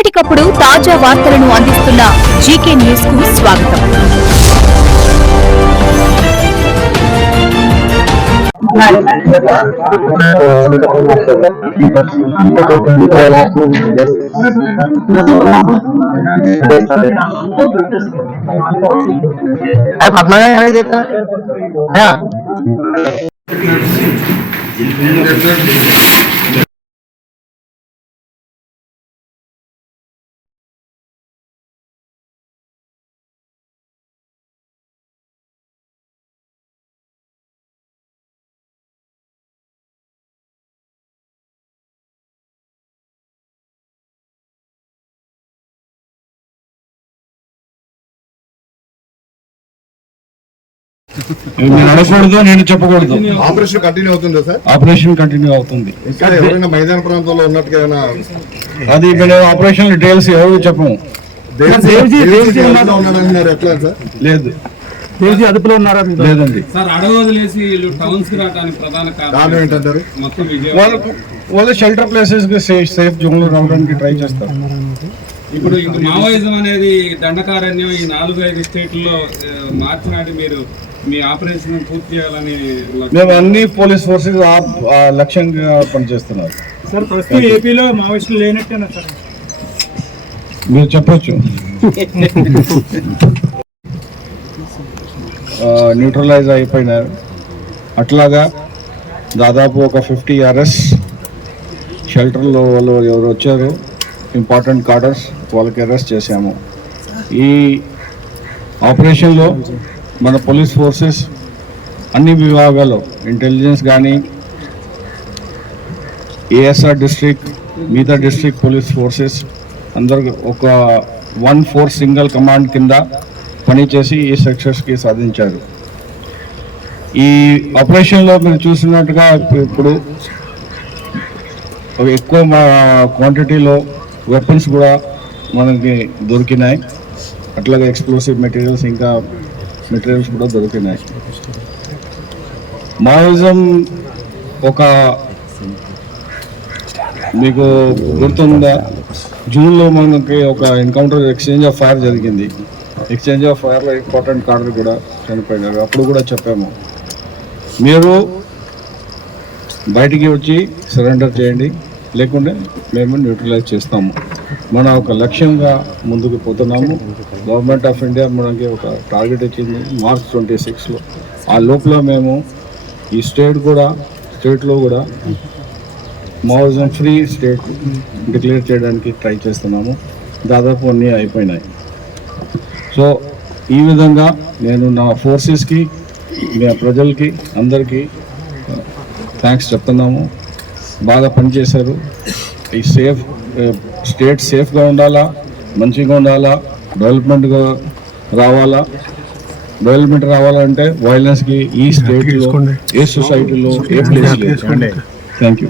ఎప్పటికప్పుడు తాజా వార్తలను అందిస్తున్న జీకే న్యూస్ కు స్వాగతం. అడగకూడదు, నేను చెప్పకూడదు. ఆపరేషన్ కంటిన్యూ అవుతుందా సార్? ఆపరేషన్ కంటిన్యూ అవుతుంది. ఇంకా ఎవరైనా మైదాన ప్రాంతంలో ఉన్నట్టుగా అది మేము ఆపరేషన్ డీటెయిల్స్ ఎవరు చెప్పము. ఎట్లా సార్? లేదు, అదుపులో ఉన్నారా? లేదండి సార్. అడగవదిలేసి టౌన్స్ కి రావడానికి ప్రధాన కారణం ఏంటంటారు? మొత్తం వాళ్ళు షెల్టర్ ప్లేసెస్ సేఫ్ జోన్ లో రావడానికి ట్రై చేస్తారు. ఇప్పుడు మావోయిజం అనేది దండకారణ్యం ఈ 4-5 స్టేట్లలో మార్చినాటి మీరు మీ ఆపరేషన్ పూర్తి చేయాలని మేము అన్ని పోలీస్ ఫోర్సెస్ లక్ష్యంగా పనిచేస్తున్నారు. సార్, ప్రస్తుతం ఏపీలో మావోయిస్టులు లేనట్టేనా సార్? మీరు చెప్పొచ్చు. న్యూట్రలైజ్ అయిపోయినారు. అట్లాగా దాదాపు ఒక 50 అరెస్ట్ షెల్టర్లో వాళ్ళు ఎవరు వచ్చారు ఇంపార్టెంట్ కార్డర్స్ వాళ్ళకి అరెస్ట్ చేశాము. ఈ ఆపరేషన్లో మన పోలీస్ ఫోర్సెస్ అన్ని విభాగాలు ఇంటెలిజెన్స్ కానీ ఏఎస్ఆర్ డిస్ట్రిక్ట్ మిగతా డిస్ట్రిక్ట్ పోలీస్ ఫోర్సెస్ అందరు ఒక 1 4 సింగిల్ కమాండ్ కింద పనిచేసి ఈ సక్సెస్కి సాధించారు. ఈ ఆపరేషన్లో మీరు చూసినట్టుగా ఇప్పుడు ఎక్కువ క్వాంటిటీలో వెపన్స్ కూడా మనకి దొరికినాయి. అట్లాగే ఎక్స్ప్లోసివ్ మెటీరియల్స్ ఇంకా మెటీరియల్స్ కూడా దొరికినాయి. మావోయిజం ఒక మీకు గుర్తుందా, జూన్లో మనకి ఒక ఎన్కౌంటర్ ఎక్స్చేంజ్ ఆఫ్ ఫైర్ జరిగింది. ఎక్స్చేంజ్ ఆఫ్ ఫైర్లో ఇంపార్టెంట్ కార్డర్ కూడా చనిపోయినారు. అప్పుడు కూడా చెప్పాము, మీరు బయటికి వచ్చి సరెండర్ చేయండి, లేకుంటే మేము న్యూట్రలైజ్ చేస్తాము. మన ఒక లక్ష్యంగా ముందుకు పోతున్నాము. గవర్నమెంట్ ఆఫ్ ఇండియా మనకి ఒక టార్గెట్ ఇచ్చింది మార్చ్ 26లో. ఆ లోపల మేము ఈ స్టేట్లో కూడా మావోయిజం ఫ్రీ స్టేట్ డిక్లేర్ చేయడానికి ట్రై చేస్తున్నాము. దాదాపు అన్నీ అయిపోయినాయి. సో ఈ విధంగా నేను నా ఫోర్సెస్కి మీ ప్రజలకి అందరికీ థ్యాంక్స్ చెప్తున్నాము. బాగా పనిచేశారు. ఈ స్టేట్ సేఫ్గా ఉండాలా, మంచిగా ఉండాలా, డెవలప్మెంట్ రావాలంటే వైలెన్స్కి ఈ స్టేట్లో ఏ సొసైటీలో ఏ ప్లేస్ లేదు. Thank you.